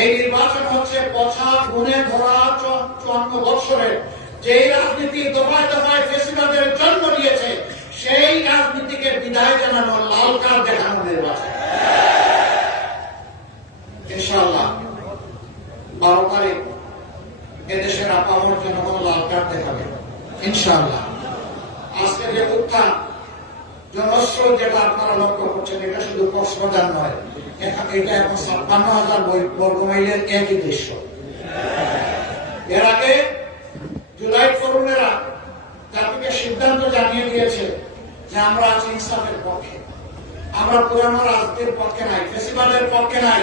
এই নির্বাচন হচ্ছে পচা গুণে ধরা 54 বছরের যে রাজনীতি দফায় দফায় ফেসিবাদের জন্ম দিয়েছে, সেই রাজনীতিকে বিদায় জানানো, লাল কার্ড দেখানো নির্বাচন। ইনশাআল্লাহ 12 তারিখ এদেশের আপামর জনগণ লাল কার্ড দেখাবে ইনশাআল্লাহ। আজকে যে উত্থান জনস্রোত যেটা আপনারা লক্ষ্য করছেন, এটা শুধু কক্সবাজার নয়, এটা এখন 56,000 বর্গমাইলের একই দৃশ্য। এর আগে জুলাই তরুণেরা জাতিকে সিদ্ধান্ত জানিয়ে দিয়েছে যে আমরা আছি ইনসাফের পক্ষে, আমরা পুরানো রাজনীতির পক্ষে নাই, ফেসিবাদের পক্ষে নাই।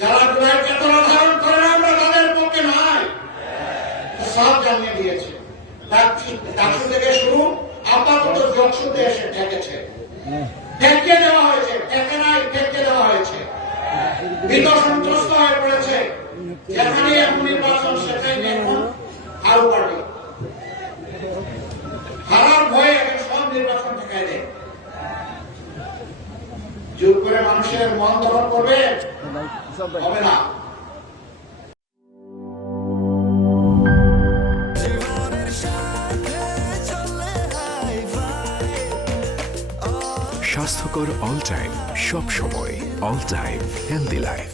যারা জুলাই চেতনা ধারণ করে না, আমরা তাদের পক্ষে নাই, সব জানিয়ে দিয়েছে। ডাকসু থেকে শুরু আপাতত যোগসূত্রে এসে ঠেকেছে, ঠেকিয়ে দেওয়া হয়েছে, ঠেকে নাই ঠেকে দেওয়া হয়েছে, ভীত সন্ত্রস্ত হয়ে পড়েছে। যেখানে এখন নির্বাচন সেখানে এখন আরো পার্টি হারার ভয়ে এখন সব নির্বাচন ঠেকাই দেয়। জোর করে মানুষের মন দখল করবে হবে না। স্বাস্থ্যকর অল টাইম, সব সময় অল টাইম হেলদি লাইফ।